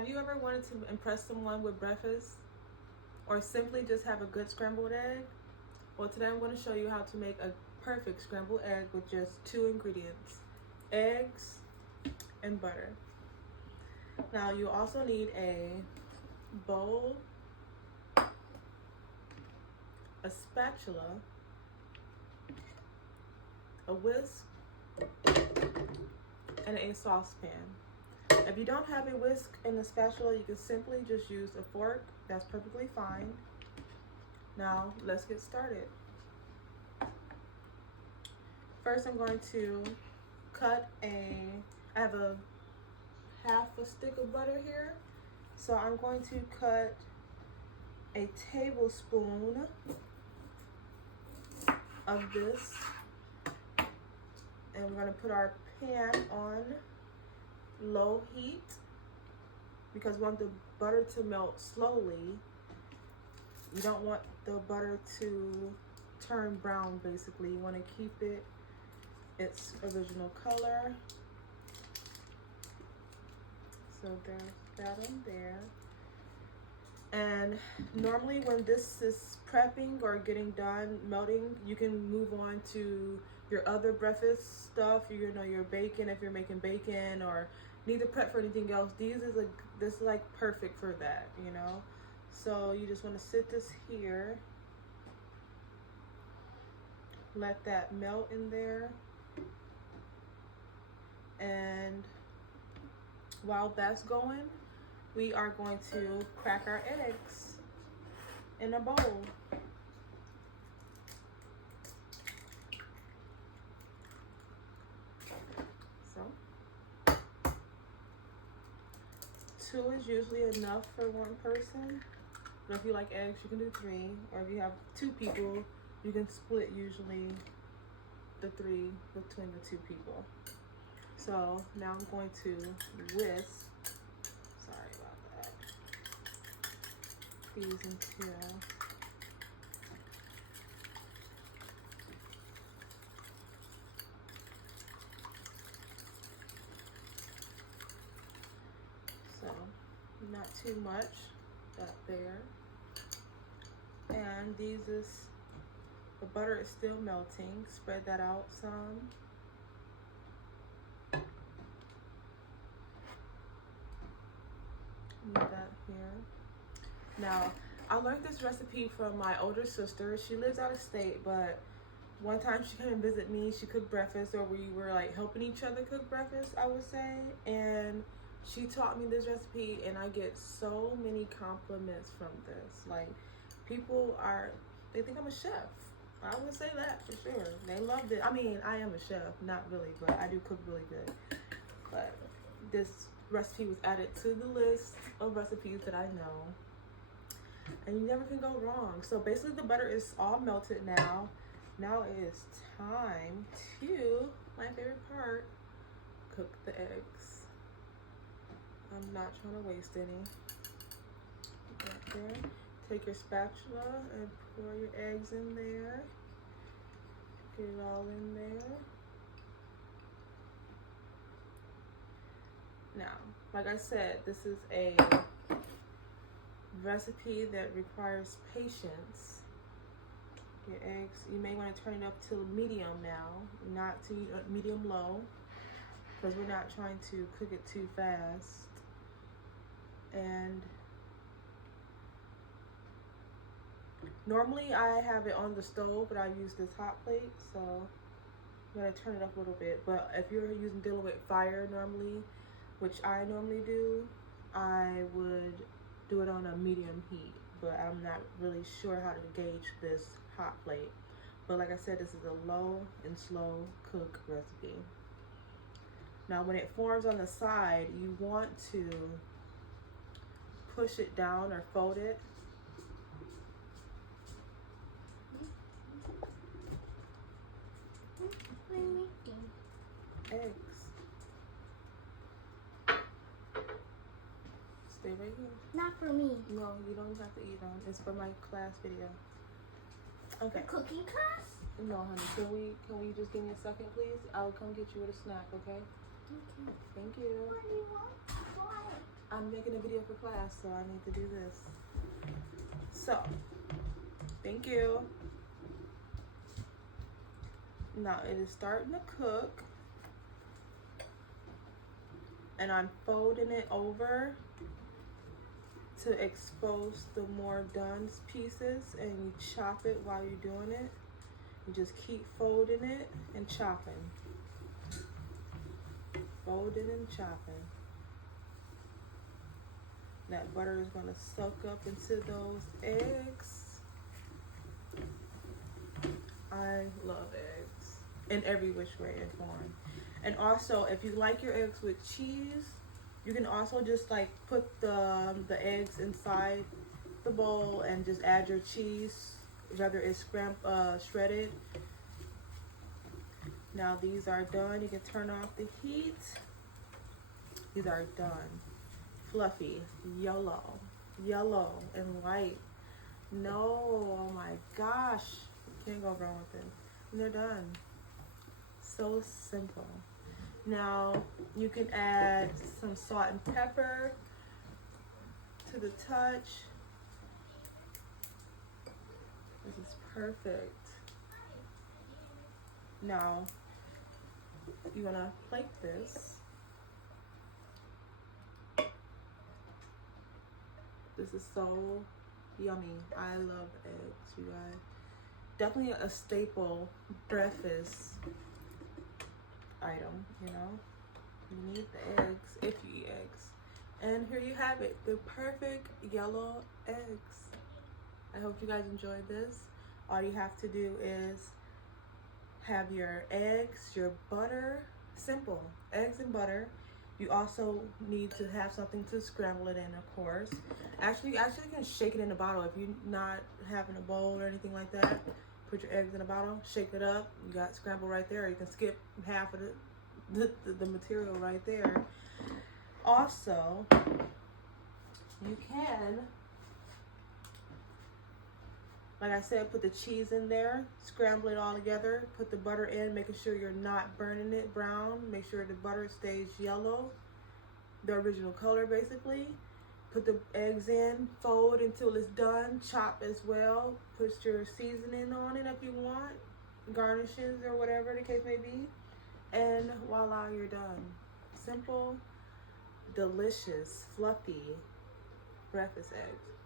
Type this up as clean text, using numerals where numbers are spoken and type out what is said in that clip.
Have you ever wanted to impress someone with breakfast or simply just have a good scrambled egg? Well, today I'm going to show you how to make a perfect scrambled egg with just 2 ingredients, eggs and butter. Now you also need a bowl, a spatula, a whisk, and a saucepan. If you don't have a whisk and a spatula, you can simply just use a fork. That's perfectly fine. Now, let's get started. First, I'm going to I have a half a stick of butter here. So I'm going to cut a tablespoon of this. And we're going to put our pan on low heat because we want the butter to melt slowly. You don't want the butter to turn brown, basically. You want to keep it its original color. So there's that on there. And normally when this is prepping or getting done melting, you can move on to your other breakfast stuff. You know, your bacon, if you're making bacon or need to prep for anything else. This is like perfect for that, you know. So you just want to sit this here, let that melt in there, and while that's going, we are going to crack our eggs in a bowl. So 2 is usually enough for 1 person. But if you like eggs, you can do 3. Or if you have 2 people, you can split usually the 3 between the 2 people. So now I'm going to whisk, sorry about that, these until so not too much, that there. And the butter is still melting. Spread that out some. Leave that here. Now, I learned this recipe from my older sister. She lives out of state, but one time she came and visit me. She cooked breakfast, or we were like helping each other cook breakfast, I would say. And she taught me this recipe, and I get so many compliments from this. Like, they think I'm a chef. I would say that for sure. They loved it. I mean, I am a chef, not really, but I do cook really good. But this recipe was added to the list of recipes that I know, and you never can go wrong. So basically the butter is all melted now. Now it is time to, my favorite part, cook the eggs. I'm not trying to waste any. Right there. Take your spatula and pour your eggs in there. Get it all in there. Now, like I said, this is a recipe that requires patience. Your eggs, you may want to turn it up to medium now, not to medium low, because we're not trying to cook it too fast. And normally I have it on the stove, but I use this hot plate, so I'm going to turn it up a little bit. But if you're dealing with fire normally, which I normally do, I would do it on a medium heat, but I'm not really sure how to gauge this hot plate. But like I said, this is a low and slow cook recipe. Now when it forms on the side, you want to push it down or fold it. What are you making? Eggs. Stay right here. Not for me. No, you don't have to eat them. It's for my class video. Okay. A cooking class? No, honey. Can we just give me a second, please? I'll come get you with a snack, okay? Okay. Thank you. What do you want? Why? I'm making a video for class, so I need to do this. So, thank you. Now it is starting to cook. And I'm folding it over to expose the more done pieces, and you chop it while you're doing it. You just keep folding it and chopping. Folding and chopping. That butter is gonna soak up into those eggs. I love eggs in every which way and form. And also, if you like your eggs with cheese, you can also just like put the eggs inside the bowl and just add your cheese, whether it's shredded. Now these are done. You can turn off the heat. These are done. Fluffy, yellow and white. No, oh my gosh, can't go wrong with it. And they're done. So simple. Now you can add some salt and pepper to the touch. This is perfect. Now you're gonna plate this. This is so yummy. I love eggs, you guys. Definitely a staple breakfast item, you know. You need the eggs if you eat eggs. And here you have it, the perfect yellow eggs. I hope you guys enjoyed this. All you have to do is have your eggs, your butter, simple, eggs and butter. You also need to have something to scramble it in, of course. Actually, you can shake it in a bottle. If you're not having a bowl or anything like that, put your eggs in a bottle, shake it up. You got scramble right there. You can skip half of the material right there. Also, you can, like I said, put the cheese in there, scramble it all together, put the butter in, making sure you're not burning it brown. Make sure the butter stays yellow, the original color basically. Put the eggs in, fold until it's done, chop as well. Put your seasoning on it if you want, garnishes or whatever the case may be. And voila, you're done. Simple, delicious, fluffy breakfast eggs.